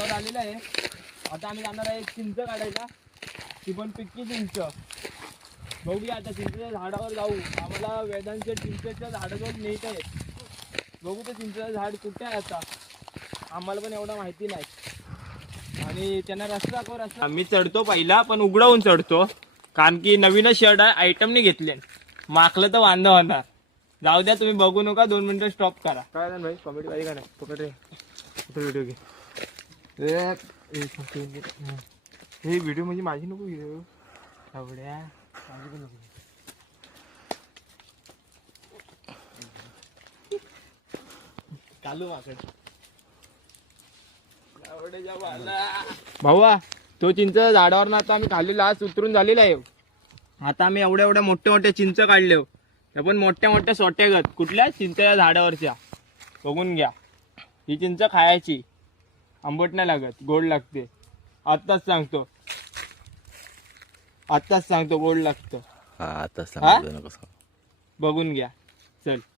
रस्त्यावर आलेलं आहे. आता आम्ही जाणार आहे चिंच काढायला, ती पण पिक्की चिंच. बघूया आता चिंचेच्या झाडावर जाऊ. आम्हाला वेदांच्या चिंचेच्या झाडावर न्यायचं आहे. बघू ते चिंचेचं झाड कुठे आहे आता, आम्हाला पण एवढं माहिती नाही. आणि त्यांना रस्ता दाखव. रस्ता मी चढतो पहिला, पण उघडवून चढतो कारण की नवीनच शर्ट आहे, आयटम नाही घेतले. माकलं तर वांदा होणार. जाऊ द्या, तुम्ही बघू नका, 2 मिनिटं स्टॉप करा. काय नाही भाई, कॉमेडी पाहिजे का नाही? पकड रे, व्हिडिओ घे. हे व्हिडिओ म्हणजे माझी नको व्हिडिओ, एवढ्या माझी पण नको. चालू माकड भाऊआ, तो चिंच झाडावर ना आता आम्ही खाली लास्ट उतरून झालेला आहे. आता आम्ही एवढ्या एवढ्या मोठ्या मोठ्या चिंच काढले, त्या पण मोठ्या मोठ्या सोट्यागत. कुठल्या चिंचेच्या झाडावरच्या, बघून घ्या. ही चिंच खायची, आंबट नाही लागत, गोड लागते. आत्ताच सांगतो गोड लागतं. आता सांगतो, बघून घ्या. चल.